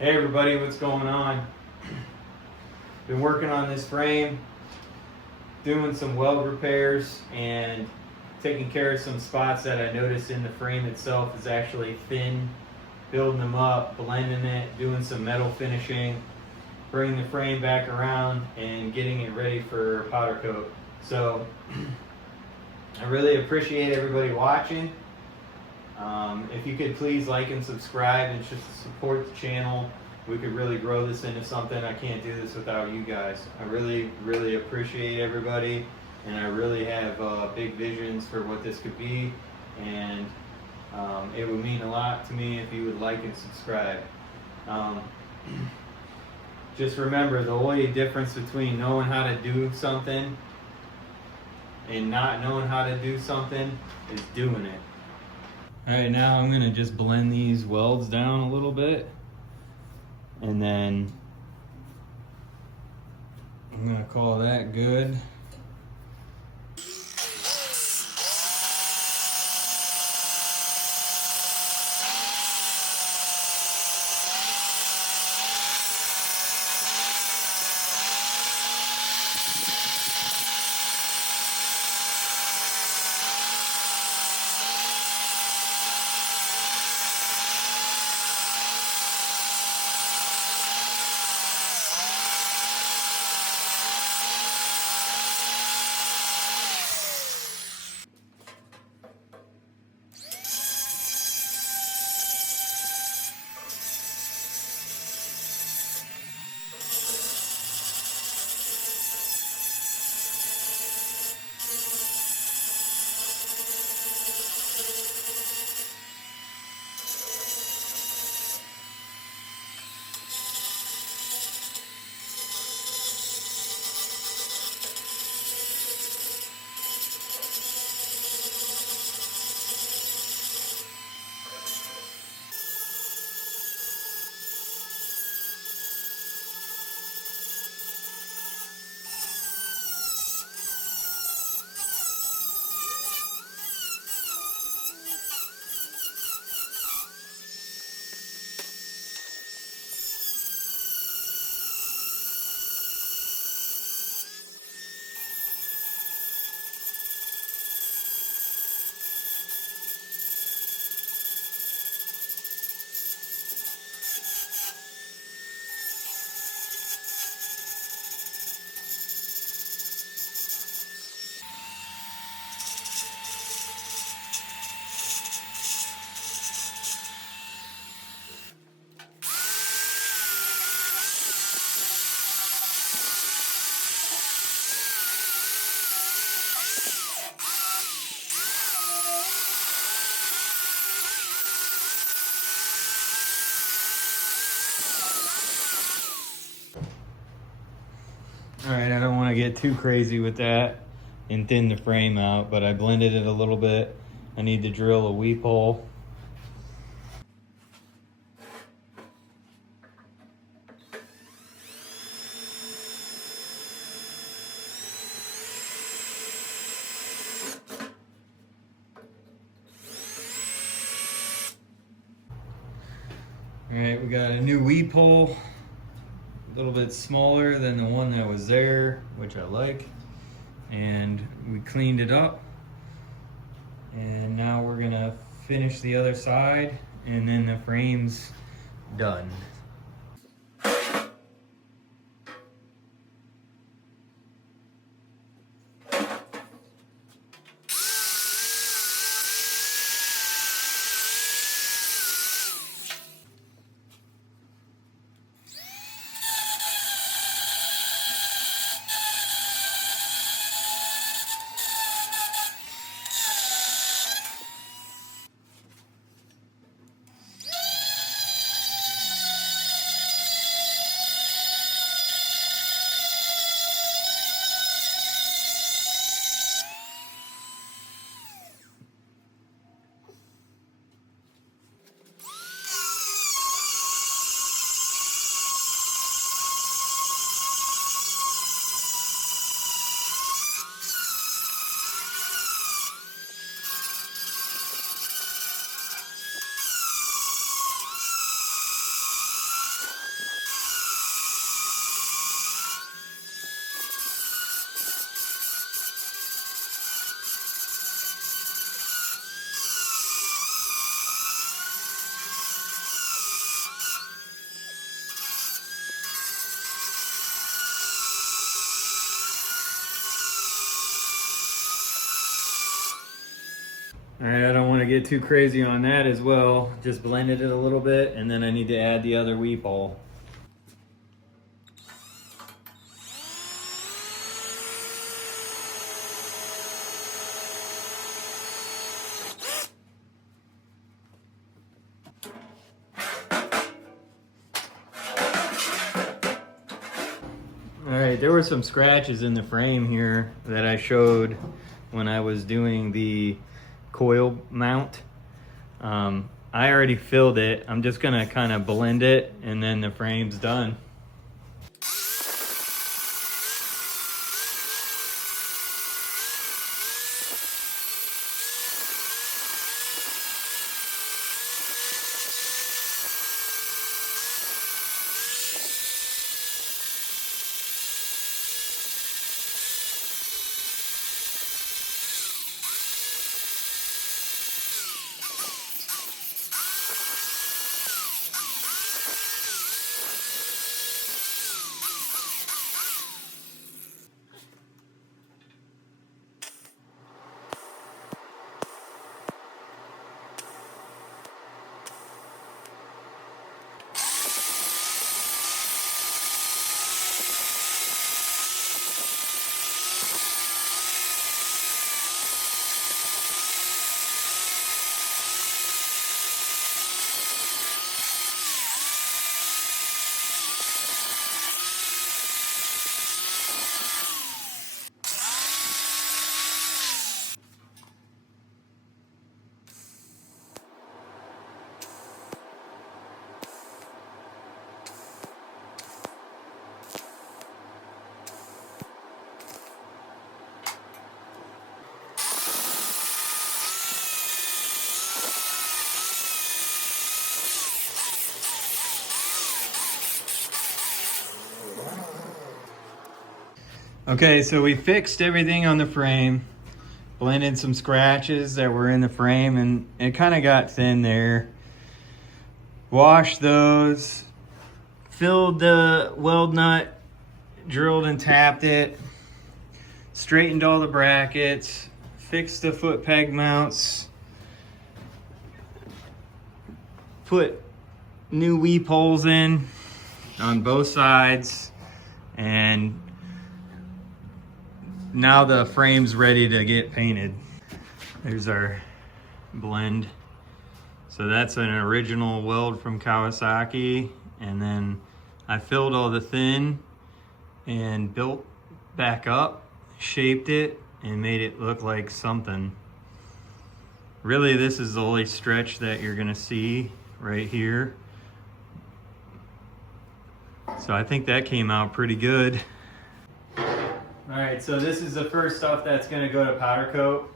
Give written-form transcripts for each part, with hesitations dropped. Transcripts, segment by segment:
Hey everybody, what's going on? Been working on this frame, doing some weld repairs and taking care of some spots that I noticed in the frame itself is actually thin, building them up, blending it, doing some metal finishing, bringing the frame back around and getting it ready for powder coat. So I really appreciate everybody watching. If you could please like and subscribe and just support the channel, we could really grow this into something. I can't do this without you guys. I really appreciate everybody, and I really have big visions for what this could be, and it would mean a lot to me if you would like and subscribe. Just remember, the only difference between knowing how to do something and not knowing how to do something is doing it. Alright, now I'm going to just blend these welds down a little bit, and then I'm going to call that good. Alright, I don't want to get too crazy with that and thin the frame out, but I blended it a little bit. I need to drill a weep hole. Alright, we got a new weep hole. A little bit smaller than the one that was there, which I like, and we cleaned it up, and now we're gonna finish the other side and then the frame's done. All right, I don't want to get too crazy on that as well. Just blended it a little bit, and then I need to add the other weep hole. All right, there were some scratches in the frame here that I showed when I was doing the coil mount. I already filled it. I'm just gonna kind of blend it and then the frame's done. Okay, so we fixed everything on the frame, blended some scratches that were in the frame, and it kind of got thin there. Washed those, filled the weld nut, drilled and tapped it, straightened all the brackets, fixed the foot peg mounts, put new weep holes in on both sides, and now the frame's ready to get painted. There's our blend. So that's an original weld from Kawasaki, and then I filled all the thin and built back up, shaped it, and made it look like something. Really, this is the only stretch that you're gonna see right here. So I think that came out pretty good. All right, so this is the first stuff that's gonna go to powder coat.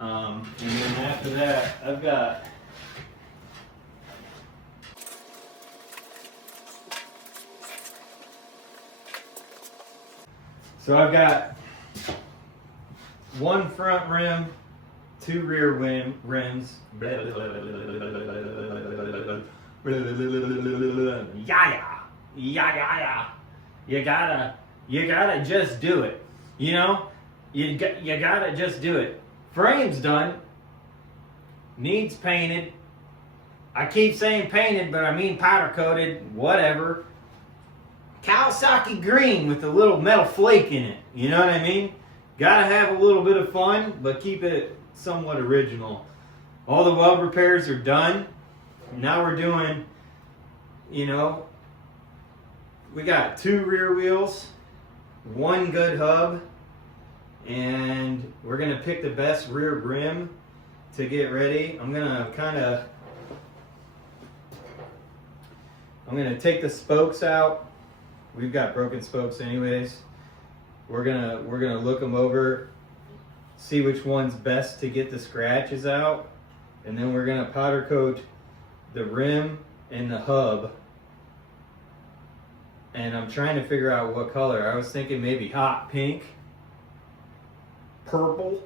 And then after that, I've got one front rim, two rear rims. Yeah. You gotta just do it. You know, you gotta just do it. Frame's done. Needs painted. I keep saying painted, but I mean powder coated. Whatever. Kawasaki green with a little metal flake in it. You know what I mean? Gotta have a little bit of fun, but keep it somewhat original. All the weld repairs are done. Now we're doing, you know, we got 2 rear wheels, 1 good hub, and we're gonna pick the best rear brim to get ready. I'm gonna take the spokes out. We've got broken spokes anyways. We're gonna look them over, see which one's best to get the scratches out, and then we're gonna powder coat the rim and the hub. And I'm trying to figure out what color. I was thinking maybe hot pink, purple,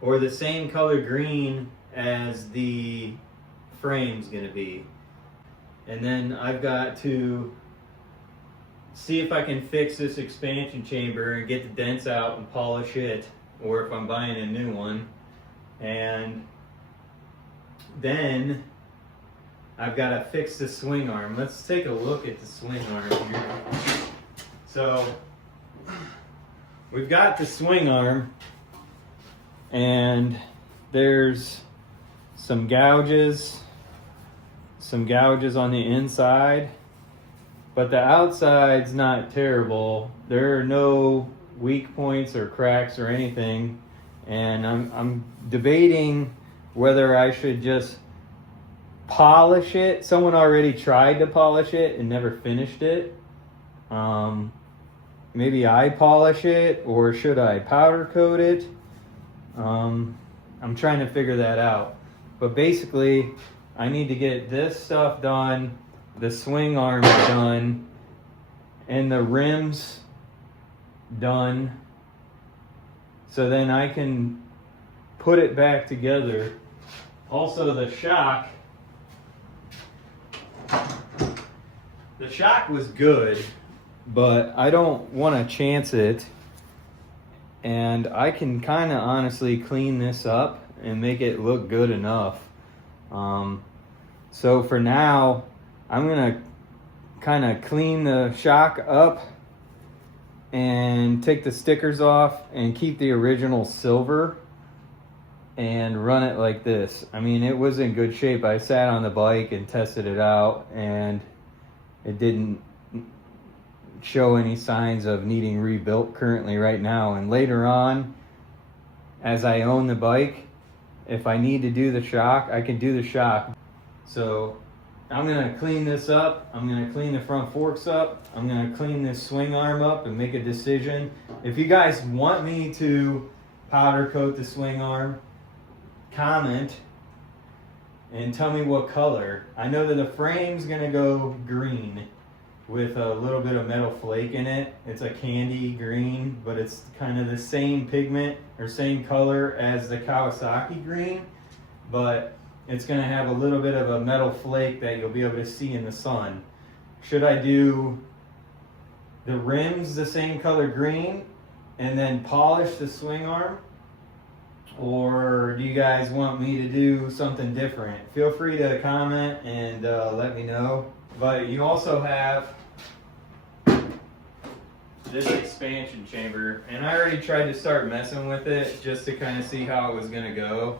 or the same color green as the frame's gonna be. And then I've got to see if I can fix this expansion chamber and get the dents out and polish it or if I'm buying a new one. And then I've got to fix the swing arm. Let's take a look at the swing arm here. So we've got the swing arm, and there's some gouges on the inside, but the outside's not terrible. There are no weak points or cracks or anything, and I'm debating whether I should just polish it. Someone already tried to polish it and never finished it. Maybe I polish it, or should I powder coat it? I'm trying to figure that out. But basically, I need to get this stuff done, the swing arm done, and the rims done, so then I can put it back together. Also, the shock was good, but I don't want to chance it, and I can kind of honestly clean this up and make it look good enough. So for now, I'm gonna kind of clean the shock up and take the stickers off and keep the original silver and run it like this. I mean, it was in good shape. I sat on the bike and tested it out, and it didn't show any signs of needing rebuilt currently right now. And later on, as I own the bike, if I need to do the shock, I can do the shock. So I'm gonna clean this up. I'm gonna clean the front forks up. I'm gonna clean this swing arm up and make a decision. If you guys want me to powder coat the swing arm, comment and tell me what color. I know that the frame's gonna go green with a little bit of metal flake in it. It's a candy green, but it's kind of the same pigment or same color as the Kawasaki green, but it's gonna have a little bit of a metal flake that you'll be able to see in the sun. Should I do the rims the same color green and then polish the swing arm? Or do you guys want me to do something different? Feel free to comment and let me know. But you also have this expansion chamber, and I already tried to start messing with it just to kind of see how it was gonna go.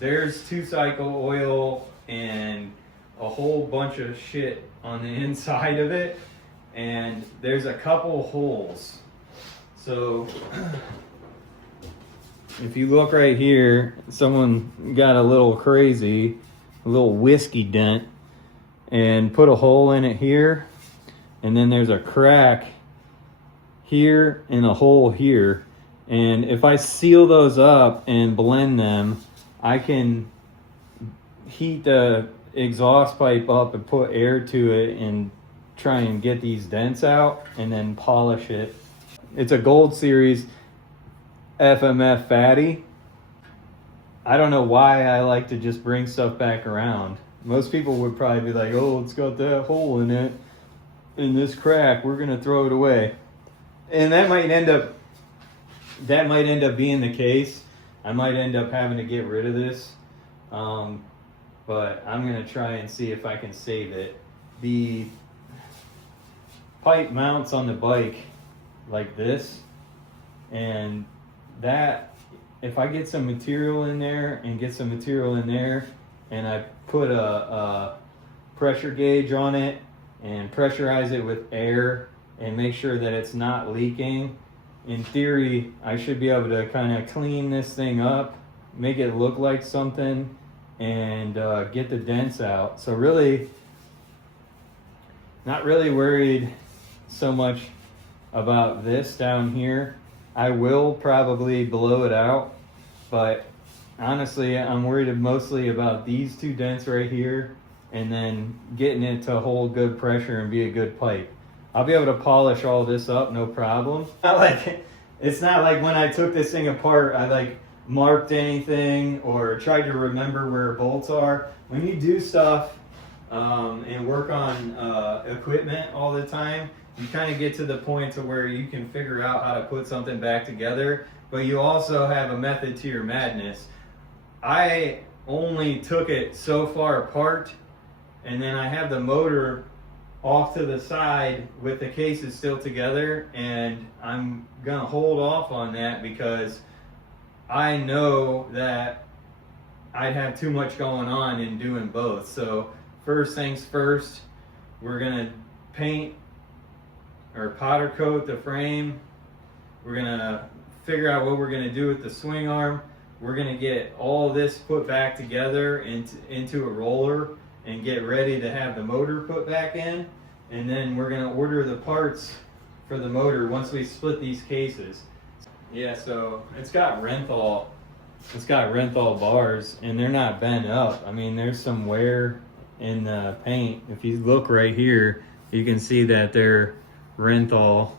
There's 2-cycle oil and a whole bunch of shit on the inside of it, and there's a couple holes. So if you look right here, someone got a little crazy, a little whiskey dent, and put a hole in it here, and then there's a crack here and a hole here. And if I seal those up and blend them, I can heat the exhaust pipe up and put air to it and try and get these dents out and then polish it. It's a Gold Series FMF fatty. I don't know why I like to just bring stuff back around. Most people would probably be like, oh, it's got that hole in it, in this crack, we're gonna throw it away. And that might end up being the case. I might end up having to get rid of this, but I'm gonna try and see if I can save it. The pipe mounts on the bike like this, and that, if I get some material in there and get some material in there, and I put a pressure gauge on it and pressurize it with air and make sure that it's not leaking, in theory, I should be able to kind of clean this thing up, make it look like something, and get the dents out. So really, not really worried so much about this down here. I will probably blow it out, but honestly, I'm worried mostly about these 2 dents right here, and then getting it to hold good pressure and be a good pipe. I'll be able to polish all this up, no problem. It's not like when I took this thing apart, I marked anything or tried to remember where bolts are. When you do stuff and work on equipment all the time, you kind of get to the point to where you can figure out how to put something back together but you also have a method to your madness. I only took it so far apart, and then I have the motor off to the side with the cases still together, and I'm gonna hold off on that because I know that I'd have too much going on in doing both. So first things first, we're gonna paint or powder coat the frame. We're gonna figure out what we're gonna do with the swing arm. We're gonna get all this put back together into a roller and get ready to have the motor put back in. And then we're gonna order the parts for the motor once we split these cases. Yeah, so it's got Renthal bars, and they're not bent up. I mean, there's some wear in the paint. If you look right here, you can see that they're Renthal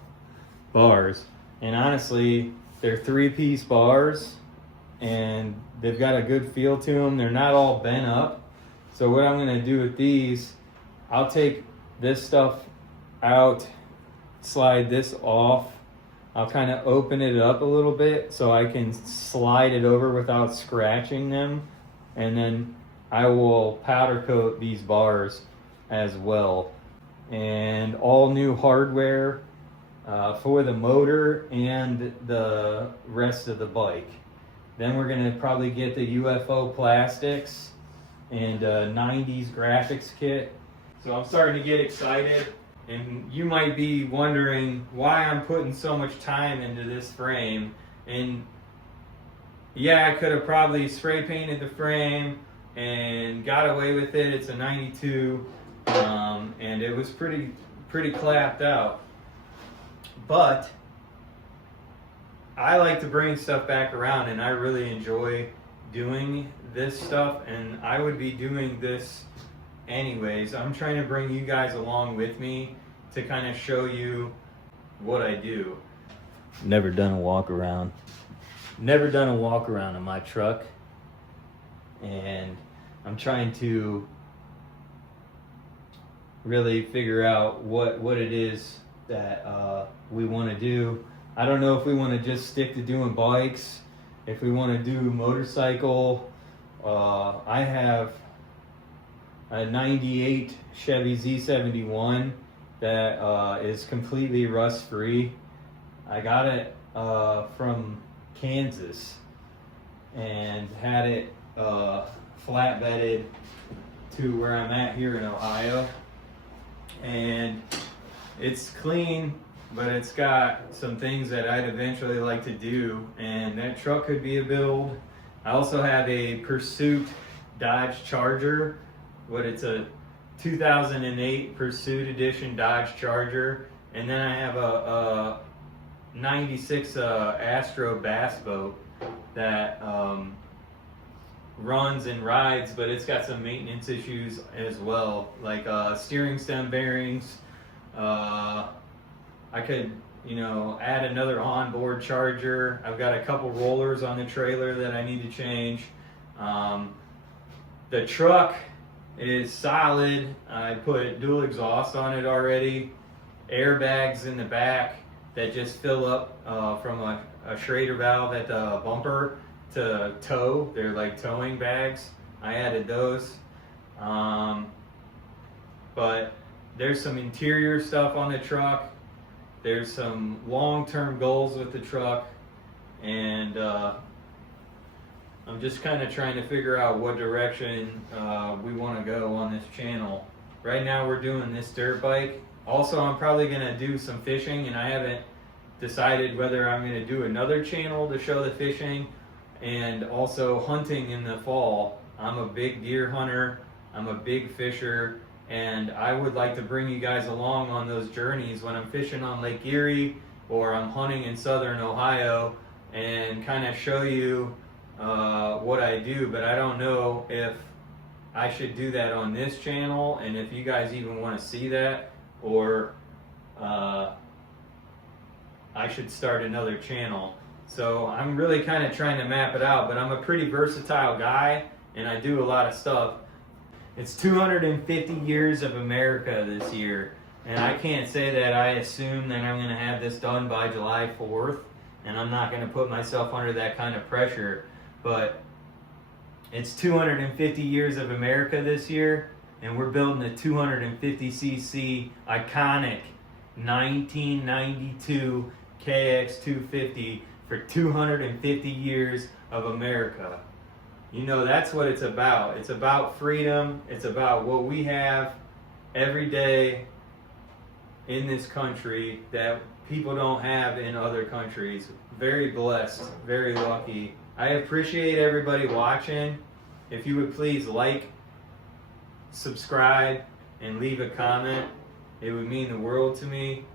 bars. And honestly, they're 3-piece bars, and they've got a good feel to them. They're not all bent up. So what I'm gonna do with these, I'll take this stuff out, slide this off. I'll kind of open it up a little bit so I can slide it over without scratching them. And then I will powder coat these bars as well. And all new hardware for the motor and the rest of the bike. Then we're gonna probably get the UFO plastics and 90s graphics kit. So I'm starting to get excited. And you might be wondering why I'm putting so much time into this frame. And yeah, I could have probably spray painted the frame and got away with it. It's a 92, and it was pretty clapped out. But I like to bring stuff back around, and I really enjoy doing this stuff, and I would be doing this anyways. I'm trying to bring you guys along with me to kind of show you what I do. Never done a walk around in my truck, and I'm trying to really figure out what it is that we want to do. I don't know if we want to just stick to doing bikes, if we want to do motorcycle. I have a 98 Chevy Z71 that is completely rust free. I got it from Kansas and had it flatbedded to where I'm at here in Ohio. And it's clean, but it's got some things that I'd eventually like to do, and that truck could be a build. I also have a Pursuit Dodge Charger, but it's a 2008 Pursuit Edition Dodge Charger, and then I have a 96 Astro Bass Boat that runs and rides, but it's got some maintenance issues as well, like steering stem bearings. I could, add another onboard charger. I've got a couple rollers on the trailer that I need to change. The truck is solid. I put dual exhaust on it already. Airbags in the back that just fill up from a Schrader valve at the bumper to tow. They're like towing bags. I added those. But there's some interior stuff on the truck. There's some long-term goals with the truck, and I'm just kind of trying to figure out what direction we want to go on this channel. Right now we're doing this dirt bike. Also, I'm probably going to do some fishing, and I haven't decided whether I'm going to do another channel to show the fishing, and also hunting in the fall. I'm a big deer hunter. I'm a big fisher. And I would like to bring you guys along on those journeys when I'm fishing on Lake Erie or I'm hunting in southern Ohio, and kind of show you what I do. But I don't know if I should do that on this channel, and if you guys even want to see that, or I should start another channel. So I'm really kind of trying to map it out, but I'm a pretty versatile guy, and I do a lot of stuff. It's 250 years of America this year, and I can't say that I assume that I'm going to have this done by July 4th, and I'm not going to put myself under that kind of pressure. But it's 250 years of America this year, and we're building a 250cc iconic 1992 KX250 for 250 years of America. You know, that's what it's about. It's about freedom. It's about what we have every day in this country that people don't have in other countries. Very blessed, very lucky. I appreciate everybody watching. If you would please like, subscribe, and leave a comment, it would mean the world to me.